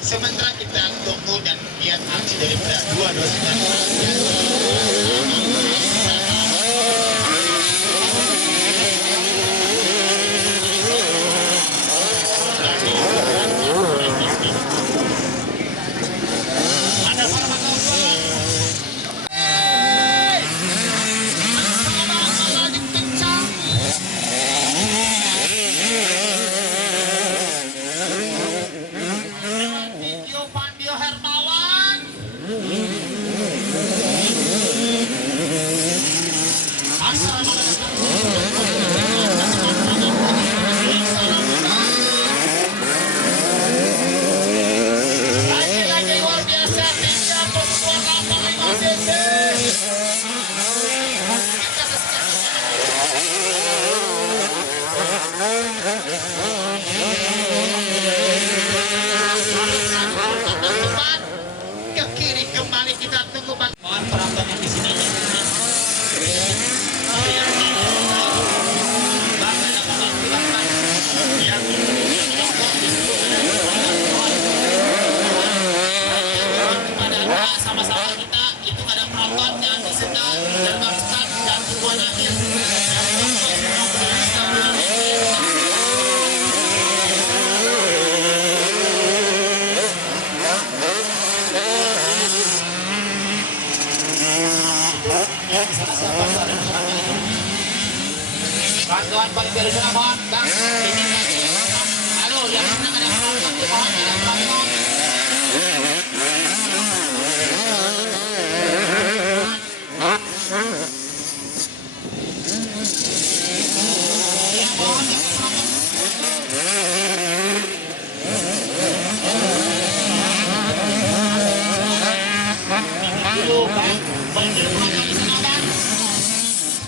Sementara kita tunggu dan lihat aksi dari dua dosen. Ke kiri kembali kita tunggu mohon penonton yang di sini. Sama-sama kita itu ada penonton yang disedak dan barisan dan tujuan akhir. Bantuan paling sana mohon bang. Halo yang senang ada penonton di mohon ada penonton.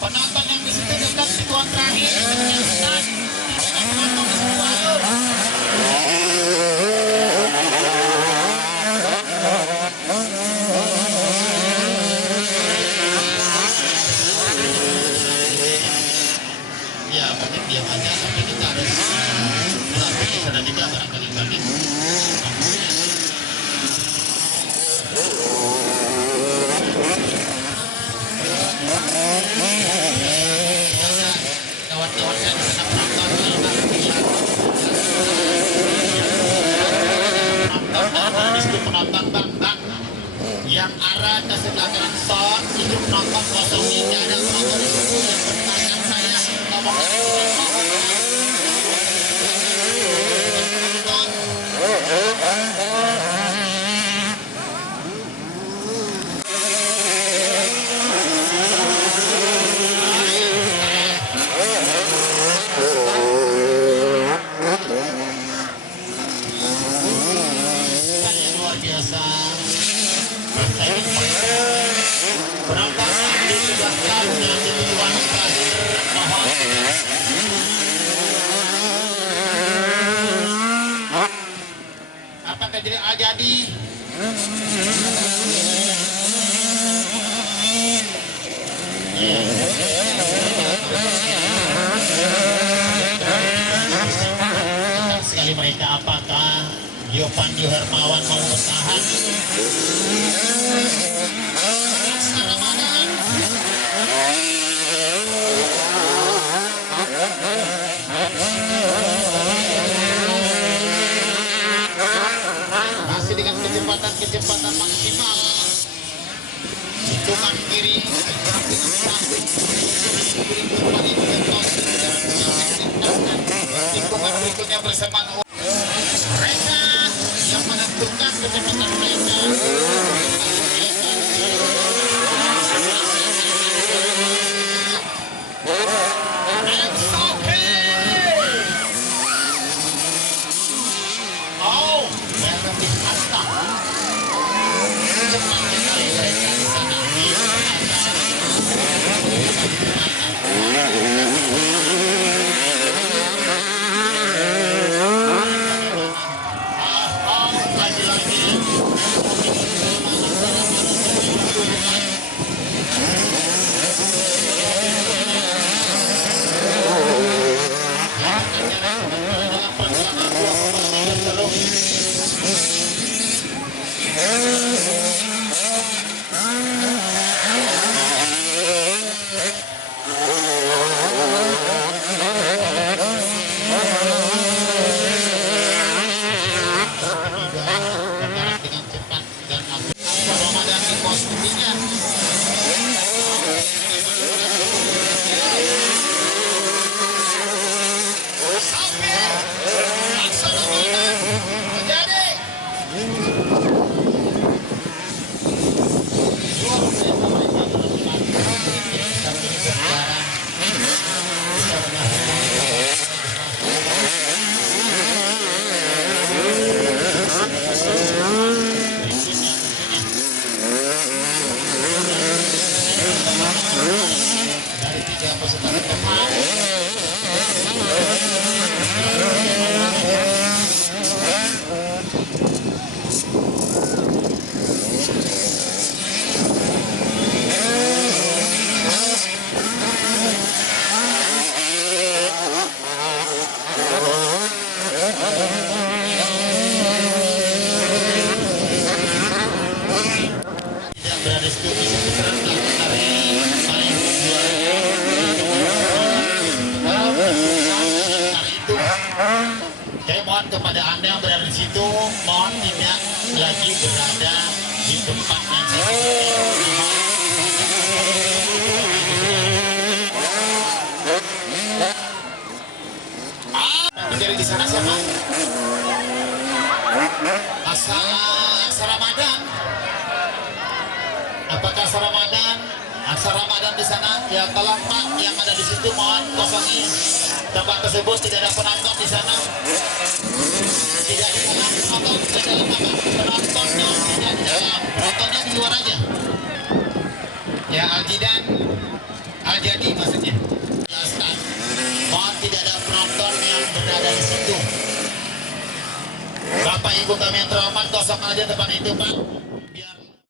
Penonton yang di situ dekat situan terakhir ya mungkin diam aja sampai kita ada di sana juga barangkali kami Sekali mereka, apakah Yopan Hermawan mau bertahan? Masih dengan kecepatan maksimal. Hitungan kiri, hitungan berikutnya bersama mereka yang menentukan kecepatan mereka. Oh, relatif mantap. Dari 3 peserta teman. Saya mohon kepada Anda yang berada di situ, mohon tidak lagi berada di tempat yang menjadi di sana siapa? Asa Ramadan. Apakah Asa Ramadan? Asa Ramadan di sana, ya kalau Pak yang ada di situ mohon kosongi tempat tersebut, tidak ada penonton di sana, tidak di dalam atau di dalam apa? Penontonnya tidak di dalam, penontonnya di luar aja. Ya Al-Jadi maksudnya. Jelaskan, mohon tidak ada penonton yang berada di situ. Bapak Ibu kami yang terhormat, kosong aja tempat itu Pak.